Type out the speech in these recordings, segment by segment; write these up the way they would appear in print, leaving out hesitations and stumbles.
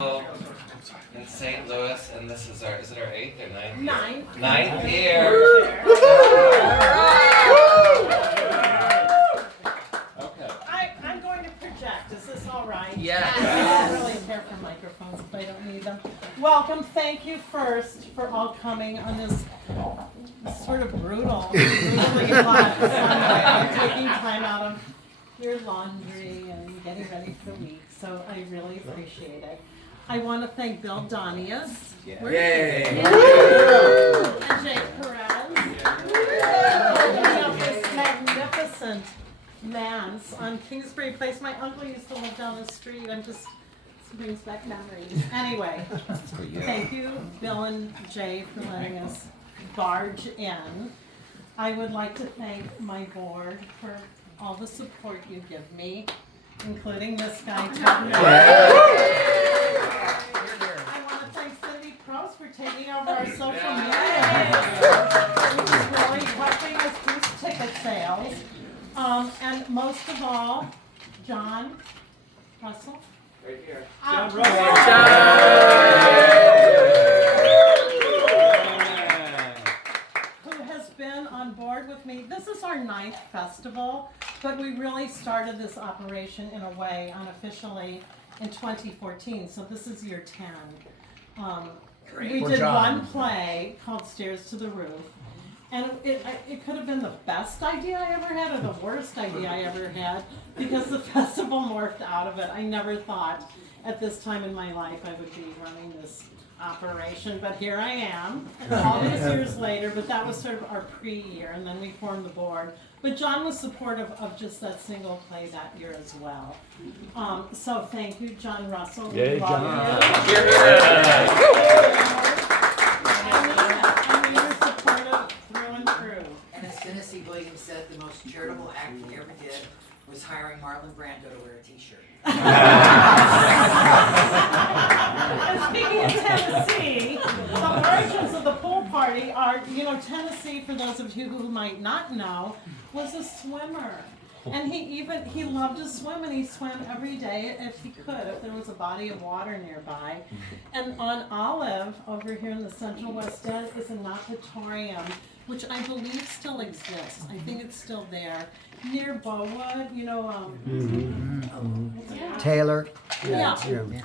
In St. Louis, and this is is it our 8th or 9th? Ninth year. Okay. I'm going to project. Is this all right? Yes. I don't really care for microphones if I don't need them. Welcome. Thank you first for all coming on this sort of brutally hot Sunday. Taking time out of your laundry and getting ready for the week. So I really appreciate it. I want to thank Bill Donius. Yay! And Jay Perez. This magnificent manse on Kingsbury Place. My uncle used to live down the street. This brings back memories. Anyway, thank you, Bill and Jay, for letting us barge in. I would like to thank my board for all the support you give me, including this guy, Ted Miller. I want to thank Cindy Prost for taking over our social media, which is really helping us boost ticket sales. And most of all, John Russell. Right here. John who has been on board with me. This is our 9th festival, but we really started this operation in a way unofficially in 2014, so this is year 10. We did one play called Stairs to the Roof, and it could have been the best idea I ever had or the worst idea I ever had, because the festival morphed out of it. I never thought at this time in my life I would be running this operation, but here I am, all these years later. But that was sort of our pre-year, and then we formed the board. But John was supportive of just that single play that year as well. So thank you, John Russell. Yay, Love John. you. And you're supportive through and through. And as Tennessee Williams said, the most charitable act he ever did was hiring Marlon Brando to wear a t-shirt. And speaking of Tennessee, the origins of the pool party are, Tennessee, for those of you who might not know, was a swimmer. And he loved to swim, and he swam every day if he could, if there was a body of water nearby. And on Olive, over here in the Central West End, is a natatorium, which I believe still exists. I think it's still there. Near Bowood, Taylor. Yeah,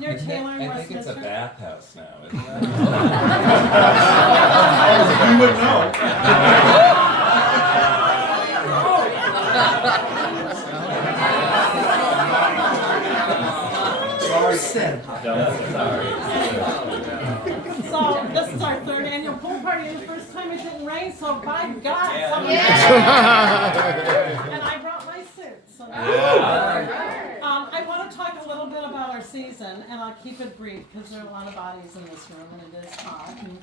near Taylor and I think it's a Westminster. bathhouse now, isn't it? You would know. Sorry, said. So this is our 3rd annual pool party, and the first time it didn't rain, so by God, and I brought my suit. So I want to talk a little bit about our season, and I'll keep it brief because there are a lot of bodies in this room, and it is hot. And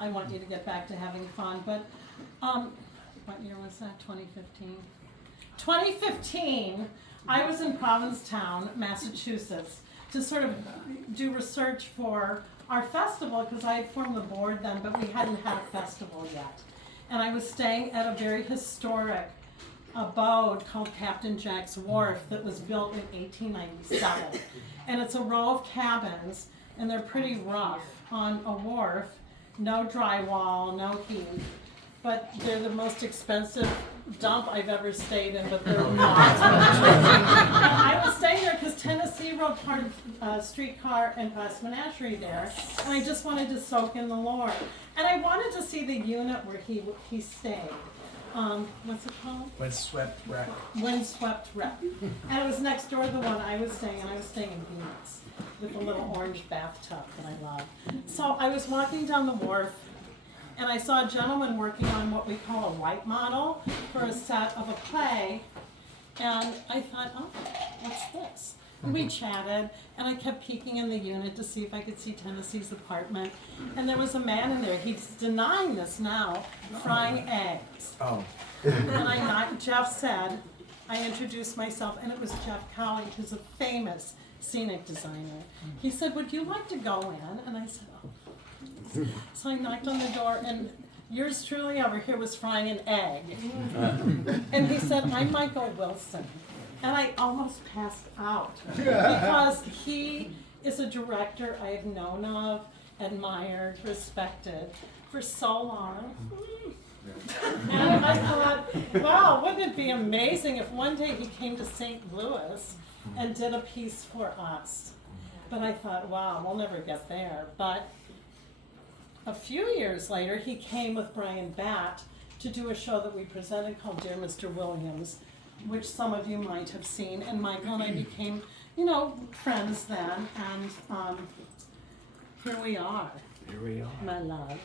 I want you to get back to having fun. But what year was that? 2015. 2015. I was in Provincetown, Massachusetts, to sort of do research for our festival, because I had formed the board then, but we hadn't had a festival yet. And I was staying at a very historic abode called Captain Jack's Wharf that was built in 1897. And it's a row of cabins, and they're pretty rough on a wharf, no drywall, no heat. But they're the most expensive dump I've ever stayed in, but they're not. I was staying there because Tennessee rode part of Streetcar and West Menagerie there, and I just wanted to soak in the lore. And I wanted to see the unit where he stayed. What's it called? Windswept wreck. Windswept Wreck. And it was next door to the one I was staying, and I was staying in Venus with a little orange bathtub that I love. So I was walking down the wharf, and I saw a gentleman working on what we call a white model for a set of a play. And I thought, oh, what's this? And we chatted, and I kept peeking in the unit to see if I could see Tennessee's apartment. And there was a man in there, he's denying this now, frying eggs. Oh. And Jeff said, I introduced myself, and it was Jeff Cowling, who's a famous scenic designer. He said, would you like to go in? And I said, oh. So I knocked on the door, and yours truly over here was frying an egg. And he said, I'm Michael Wilson. And I almost passed out because he is a director I have known of, admired, respected for so long. And I thought, wow, wouldn't it be amazing if one day he came to St. Louis and did a piece for us? But I thought, wow, we'll never get there. But a few years later, he came with Brian Batt to do a show that we presented called Dear Mr. Williams, which some of you might have seen. And Michael and I became, friends then. And here we are. Here we are. My love.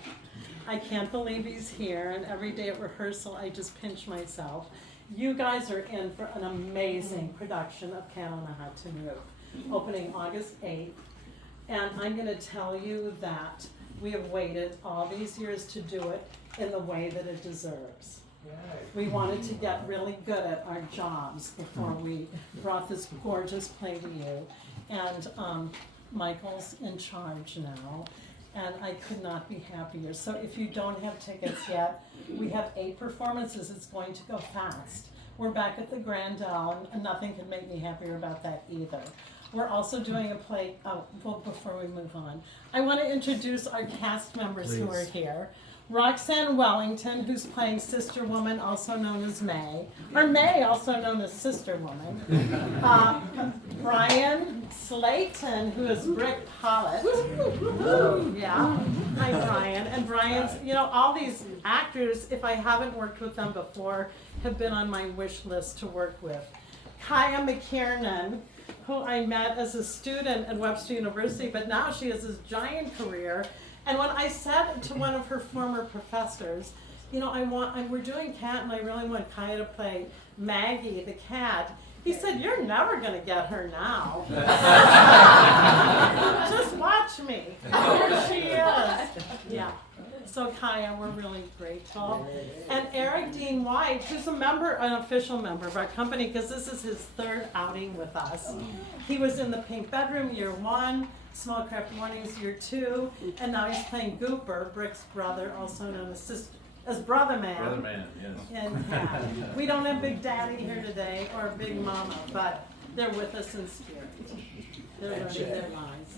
I can't believe he's here, and every day at rehearsal I just pinch myself. You guys are in for an amazing production of Cat on a Hot to Move, opening August 8th. And I'm going to tell you that we have waited all these years to do it in the way that it deserves. We wanted to get really good at our jobs before we brought this gorgeous play to you. And Michael's in charge now. And I could not be happier. So if you don't have tickets yet, we have 8 performances. It's going to go fast. We're back at the Grandel, and nothing can make me happier about that either. We're also doing a play, well, before we move on, I want to introduce our cast members who are here. Roxanne Wellington, who's playing Sister Woman, also known as May, or May, also known as Sister Woman. Brian Slayton, who is Brick Pollitt. Yeah, hi Brian. And Brian's, all these actors, if I haven't worked with them before, have been on my wish list to work with. Kaya McKiernan, who I met as a student at Webster University, but now she has this giant career. And when I said to one of her former professors, we're doing Cat and I really want Kaya to play Maggie the cat, he said, you're never going to get her now. Just watch me. Here she is. Yeah. So Kaya, we're really grateful. And Eric Dean White, who's an official member of our company, because this is his 3rd outing with us. He was in the Pink Bedroom year 1, Small Craft Mornings year 2, and now he's playing Gooper, Brick's brother, also known as Brother Man. Brother Man, yes. And we don't have Big Daddy here today or Big Mama, but they're with us in spirit. They're learning their lives.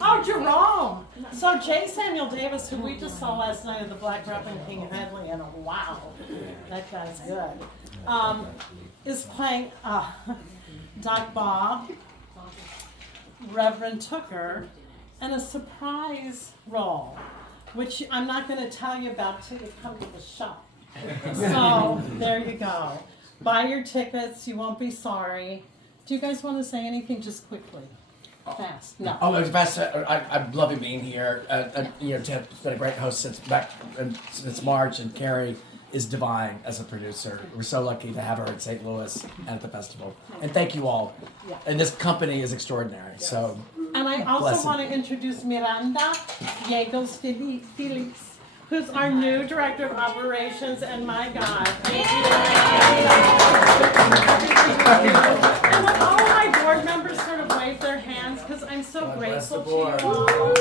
Oh, Jerome! So J. Samuel Davis, who we just saw last night at the Black Rap in King Headley, and wow, that guy's good, is playing Doc Bob, Reverend Tooker, and a surprise role, which I'm not going to tell you about till you come to the show. So there you go. Buy your tickets. You won't be sorry. Do you guys want to say anything just quickly? Fast. No. Oh, it's best. I'm loving being here. Tiff's been a great host since March, and Carrie is divine as a producer. We're so lucky to have her in St. Louis and at the festival. And thank you all. Yeah. And this company is extraordinary. Yes. So. And I also Blessed. want to introduce Miranda Gallegos Felix, who's our new director of operations, and my God, thank you. And when all of my board members sort of wave their hands, because I'm so God bless grateful the to you board. all.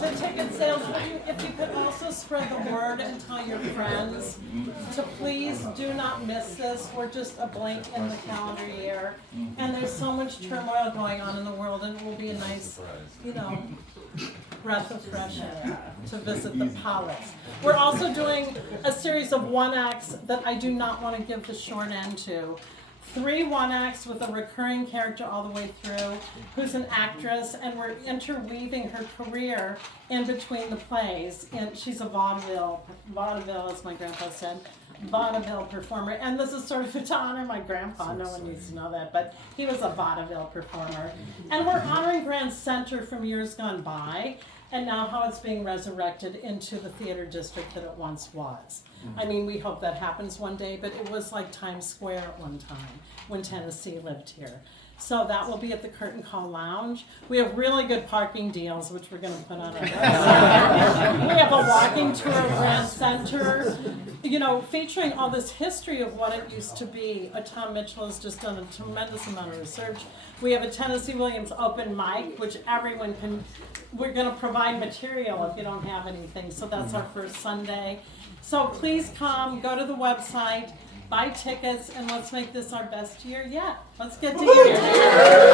The ticket sales, if you could also spread the word and tell your friends to please do not miss this. We're just a blink in the calendar year, and there's so much turmoil going on in the world, and it will be a nice, breath of fresh air to visit the palace. We're also doing a series of 1-acts that I do not want to give the short end to. 3 1-acts with a recurring character all the way through, who's an actress, and we're interweaving her career in between the plays. And she's a vaudeville, as my grandpa said, vaudeville performer. And this is sort of to honor my grandpa. No one needs to know that, but he was a vaudeville performer. And we're honoring Grand Center from years gone by, and now how it's being resurrected into the theater district that it once was. I mean, we hope that happens one day, but it was like Times Square at one time when Tennessee lived here. So that will be at the Curtain Call Lounge. We have really good parking deals, which we're going to put on our website. We have a walking tour of Grand Center, featuring all this history of what it used to be. Tom Mitchell has just done a tremendous amount of research. We have a Tennessee Williams open mic, which everyone can. We're going to provide material if you don't have anything. So that's our first Sunday. So please come, go to the website, buy tickets, and let's make this our best year yet. Let's get together.